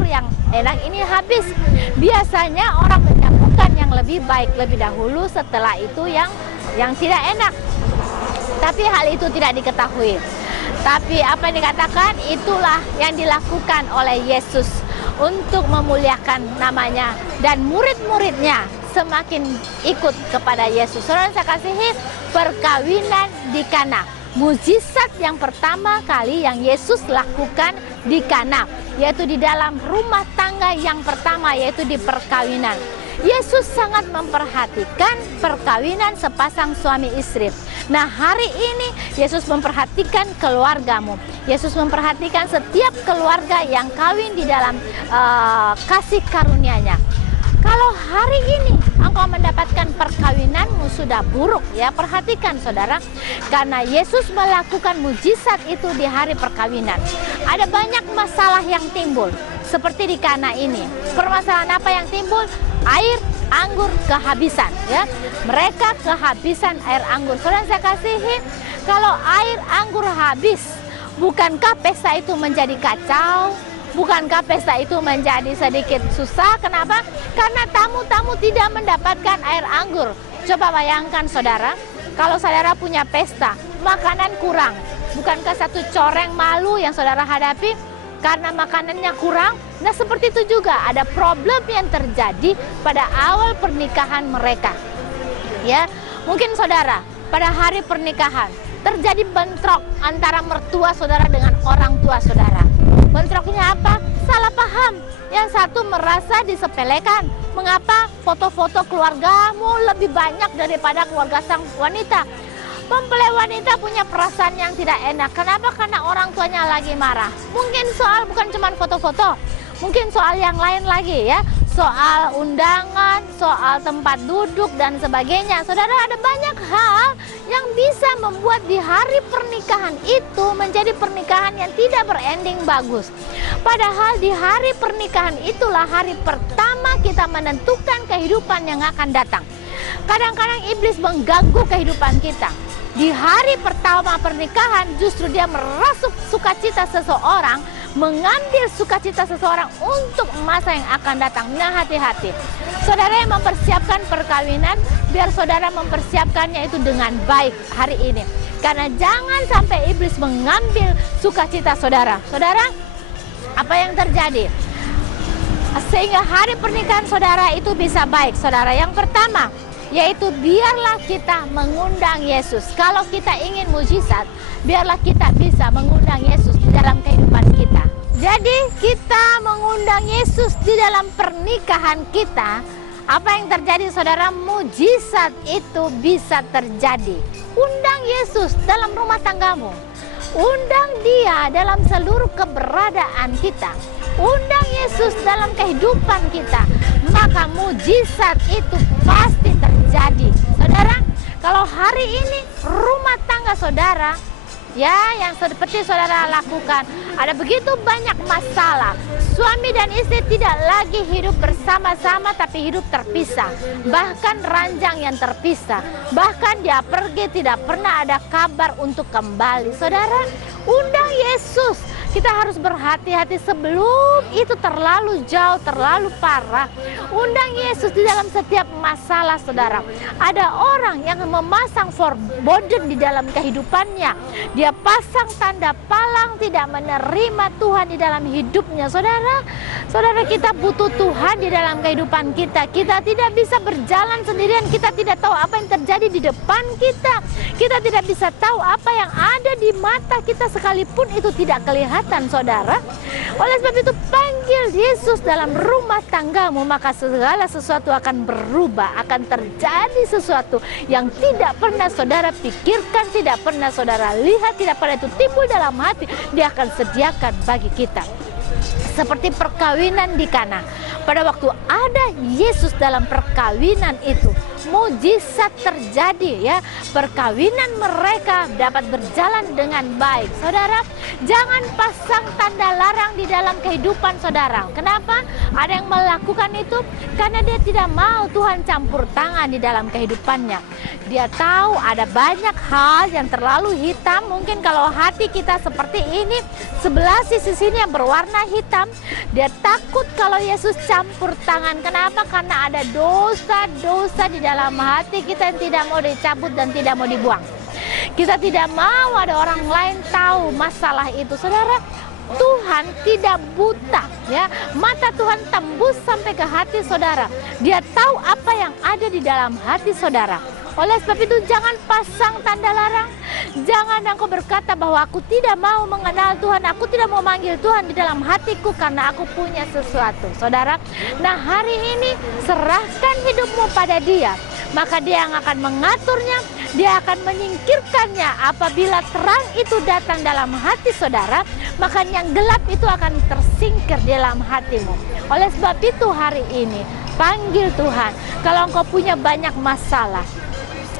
yang enak ini habis. Biasanya orang menyiapkan yang lebih baik lebih dahulu, setelah itu yang tidak enak. Tapi hal itu tidak diketahui. Tapi apa yang dikatakan itulah yang dilakukan oleh Yesus untuk memuliakan namanya, dan murid-muridnya semakin ikut kepada Yesus. Saudara saya kasihi, perkawinan di Kana, mujizat yang pertama kali yang Yesus lakukan di Kana, yaitu di dalam rumah tangga yang pertama, yaitu di perkawinan. Yesus sangat memperhatikan perkawinan sepasang suami istri. Nah, hari ini Yesus memperhatikan keluargamu. Yesus memperhatikan setiap keluarga yang kawin di dalam kasih karunia-Nya. Kalau hari ini engkau mendapatkan perkawinanmu sudah buruk, ya perhatikan saudara, karena Yesus melakukan mujizat itu di hari perkawinan. Ada banyak masalah yang timbul, seperti di Kana ini. Permasalahan apa yang timbul? Air anggur kehabisan, ya. Mereka kehabisan air anggur. Saudara saya kasihi, kalau air anggur habis, bukankah pesta itu menjadi kacau? Bukankah pesta itu menjadi sedikit susah? Kenapa? Karena tamu-tamu tidak mendapatkan air anggur. Coba bayangkan saudara, kalau saudara punya pesta, makanan kurang. Bukankah satu coreng malu yang saudara hadapi karena makanannya kurang? Nah, seperti itu juga ada problem yang terjadi pada awal pernikahan mereka. Ya, mungkin saudara pada hari pernikahan terjadi bentrok antara mertua saudara dengan orang tua saudara. Bentroknya apa? Salah paham. Yang satu merasa disepelekan. Mengapa foto-foto keluargamu lebih banyak daripada keluarga sang wanita? Mempelai wanita punya perasaan yang tidak enak. Kenapa? Karena orang tuanya lagi marah. Mungkin soal bukan cuma foto-foto, mungkin soal yang lain lagi, ya. Soal undangan, soal tempat duduk dan sebagainya. Saudara, ada banyak hal yang bisa membuat di hari pernikahan itu menjadi pernikahan yang tidak berending bagus. Padahal di hari pernikahan itulah hari pertama kita menentukan kehidupan yang akan datang. Kadang-kadang iblis mengganggu kehidupan kita. Di hari pertama pernikahan justru dia merasuk sukacita seseorang, mengambil sukacita seseorang untuk masa yang akan datang. Nah, hati-hati. Saudara yang mempersiapkan perkawinan, biar saudara mempersiapkannya itu dengan baik hari ini. Karena jangan sampai iblis mengambil sukacita saudara. Saudara, apa yang terjadi? Sehingga hari pernikahan saudara itu bisa baik. Saudara, yang pertama, yaitu biarlah kita mengundang Yesus. Kalau kita ingin mujizat, biarlah kita bisa mengundang Yesus di dalam kehidupan kita. Jadi kita mengundang Yesus di dalam pernikahan kita. Apa yang terjadi saudara? Mujizat itu bisa terjadi. Undang Yesus dalam rumah tanggamu. Undang Dia dalam seluruh keberadaan kita. Undang Yesus dalam kehidupan kita. Maka mujizat itu pasti terjadi. Saudara, kalau hari ini rumah tangga saudara, ya, yang seperti saudara lakukan, ada begitu banyak masalah. Suami dan istri tidak lagi hidup bersama-sama tapi hidup terpisah. Bahkan ranjang yang terpisah. Bahkan dia pergi tidak pernah ada kabar untuk kembali. Saudara, undang Yesus. Kita harus berhati-hati sebelum itu terlalu jauh, terlalu parah. Undang Yesus di dalam setiap masalah saudara. Ada orang yang memasang forbidden di dalam kehidupannya. Dia pasang tanda palang tidak menerima Tuhan di dalam hidupnya. Saudara kita butuh Tuhan di dalam kehidupan kita. Kita tidak bisa berjalan sendirian. Kita tidak tahu apa yang terjadi di depan kita. Kita tidak bisa tahu apa yang ada di mata kita sekalipun itu tidak kelihatan. Saudara, oleh sebab itu panggil Yesus dalam rumah tanggamu, maka segala sesuatu akan berubah, akan terjadi sesuatu yang tidak pernah saudara pikirkan, tidak pernah saudara lihat, tidak pernah itu timbul dalam hati. Dia akan sediakan bagi kita. Seperti perkawinan di Kana. Pada waktu ada Yesus dalam perkawinan itu, mujizat terjadi ya. Perkawinan mereka dapat berjalan dengan baik. Saudara, jangan pasang tanda larang di dalam kehidupan saudara. Kenapa? Ada yang melakukan itu karena dia tidak mau Tuhan campur tangan di dalam kehidupannya. Dia tahu ada banyak hal yang terlalu hitam. Mungkin kalau hati kita seperti ini, sebelah sisi sini yang berwarna hitam, dia takut kalau Yesus campur tangan. Kenapa? Karena ada dosa-dosa di dalam hati kita yang tidak mau dicabut dan tidak mau dibuang. Kita tidak mau ada orang lain tahu masalah itu. Saudara, Tuhan tidak buta ya. Mata Tuhan tembus sampai ke hati saudara. Dia tahu apa yang ada di dalam hati saudara. Oleh sebab itu jangan pasang tanda larang. Jangan engkau berkata bahwa aku tidak mau mengenal Tuhan, aku tidak mau manggil Tuhan di dalam hatiku karena aku punya sesuatu. Saudara, nah hari ini serahkan hidupmu pada Dia. Maka Dia yang akan mengaturnya, Dia akan menyingkirkannya. Apabila terang itu datang dalam hati saudara, maka yang gelap itu akan tersingkir di dalam hatimu. Oleh sebab itu hari ini panggil Tuhan. Kalau engkau punya banyak masalah,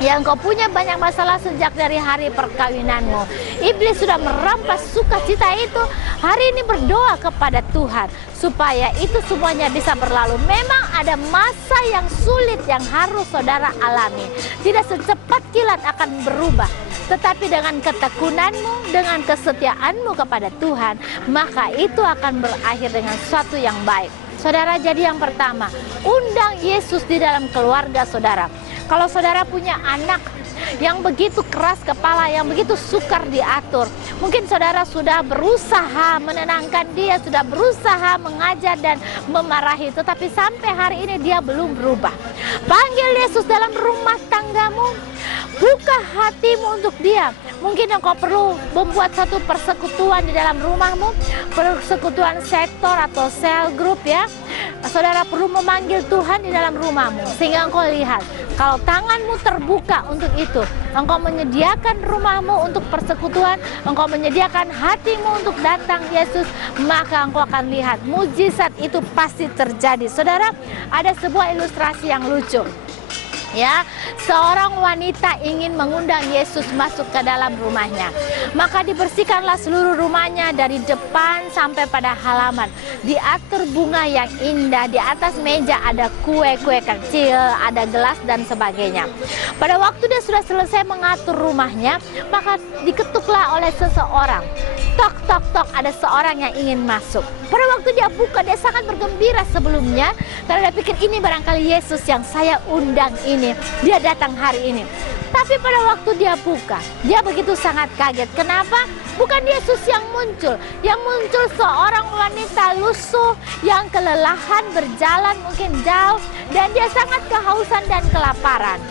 yang kau punya banyak masalah sejak dari hari perkawinanmu, iblis sudah merampas sukacita itu. Hari ini berdoa kepada Tuhan supaya itu semuanya bisa berlalu. Memang ada masa yang sulit yang harus saudara alami. Tidak secepat kilat akan berubah, tetapi dengan ketekunanmu, dengan kesetiaanmu kepada Tuhan, maka itu akan berakhir dengan sesuatu yang baik. Saudara, jadi yang pertama, undang Yesus di dalam keluarga saudara. Kalau saudara punya anak yang begitu keras kepala, yang begitu sukar diatur, mungkin saudara sudah berusaha menenangkan dia, sudah berusaha mengajar dan memarahi, tetapi sampai hari ini dia belum berubah. Panggil Yesus dalam rumah tanggamu. Buka hatimu untuk Dia. Mungkin engkau perlu membuat satu persekutuan di dalam rumahmu, persekutuan sektor atau sel group ya. Saudara perlu memanggil Tuhan di dalam rumahmu, sehingga engkau lihat kalau tanganmu terbuka untuk itu, engkau menyediakan rumahmu untuk persekutuan, engkau menyediakan hatimu untuk datang Yesus, maka engkau akan lihat mujizat itu pasti terjadi. Saudara, ada sebuah ilustrasi yang lucu. Ya, seorang wanita ingin mengundang Yesus masuk ke dalam rumahnya. Maka dibersihkanlah seluruh rumahnya dari depan sampai pada halaman. Diatur bunga yang indah, di atas meja ada kue-kue kecil, ada gelas dan sebagainya. Pada waktu dia sudah selesai mengatur rumahnya, maka diketuklah oleh seseorang. Tok, tok, tok, ada seorang yang ingin masuk. Pada waktu dia buka, dia sangat bergembira sebelumnya, karena dia pikir ini barangkali Yesus yang saya undang ini. Dia datang hari ini. Tapi pada waktu dia buka, dia begitu sangat kaget. Kenapa? Bukan Yesus yang muncul. Yang muncul seorang wanita lusuh yang kelelahan berjalan mungkin jauh, dan dia sangat kehausan dan kelaparan.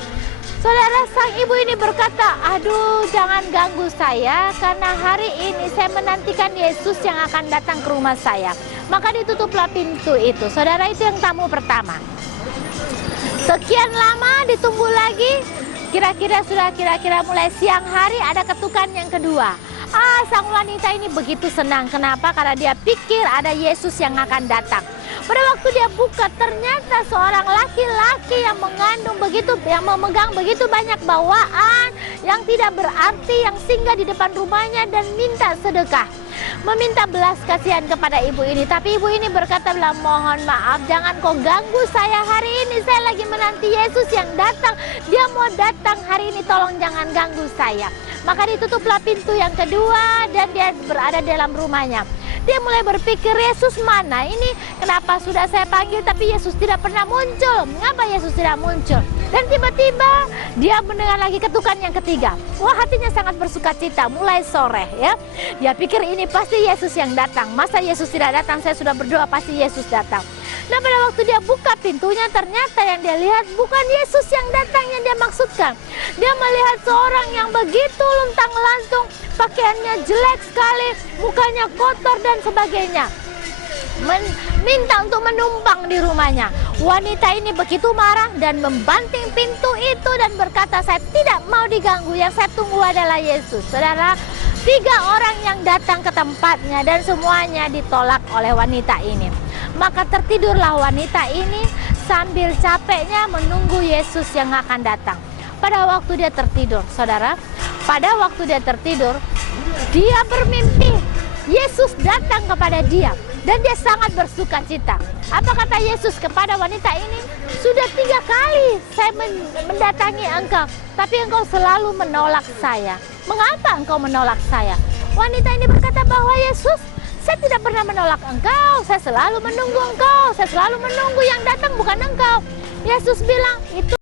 Saudara, sang ibu ini berkata, aduh jangan ganggu saya karena hari ini saya menantikan Yesus yang akan datang ke rumah saya. Maka ditutuplah pintu itu. Saudara, itu yang tamu pertama. Sekian lama ditunggu lagi, kira-kira mulai siang hari ada ketukan yang kedua. Sang wanita ini begitu senang. Kenapa? Karena dia pikir ada Yesus yang akan datang. Pada waktu dia buka, ternyata seorang laki-laki yang memegang begitu banyak bawaan yang tidak berarti, yang singgah di depan rumahnya dan minta sedekah, meminta belas kasihan kepada ibu ini. Tapi ibu ini berkata, mohon maaf, jangan kau ganggu saya hari ini, saya lagi menanti Yesus yang datang. Dia mau datang hari ini, tolong jangan ganggu saya. Maka ditutuplah pintu yang kedua dan dia berada dalam rumahnya. Dia mulai berpikir, Yesus mana ini? Kenapa sudah saya panggil tapi Yesus tidak pernah muncul? Mengapa Yesus tidak muncul? Dan tiba-tiba dia mendengar lagi ketukan yang ketiga. Wah, hatinya sangat bersukacita. Mulai sore ya, dia pikir ini pasti Yesus yang datang. Masa Yesus tidak datang? Saya sudah berdoa pasti Yesus datang. Nah, pada waktu dia buka pintunya, ternyata yang dia lihat bukan Yesus yang datang yang dia maksudkan. Dia melihat seorang yang begitu luntang-lantung, pakaiannya jelek sekali, mukanya kotor dan sebagainya. Minta untuk menumpang di rumahnya. Wanita ini begitu marah dan membanting pintu itu dan berkata, saya tidak mau diganggu, yang saya tunggu adalah Yesus. Saudara, 3 orang yang datang ke tempatnya dan semuanya ditolak oleh wanita ini. Maka tertidurlah wanita ini sambil capeknya menunggu Yesus yang akan datang. Pada waktu dia tertidur, saudara, pada waktu dia tertidur, dia bermimpi Yesus datang kepada dia dan dia sangat bersuka cita. Apa kata Yesus kepada wanita ini? Sudah 3 kali saya mendatangi engkau, tapi engkau selalu menolak saya. Mengapa engkau menolak saya? Wanita ini berkata bahwa Yesus, saya tidak pernah menolak engkau, saya selalu menunggu engkau, saya selalu menunggu yang datang bukan engkau. Yesus bilang, itu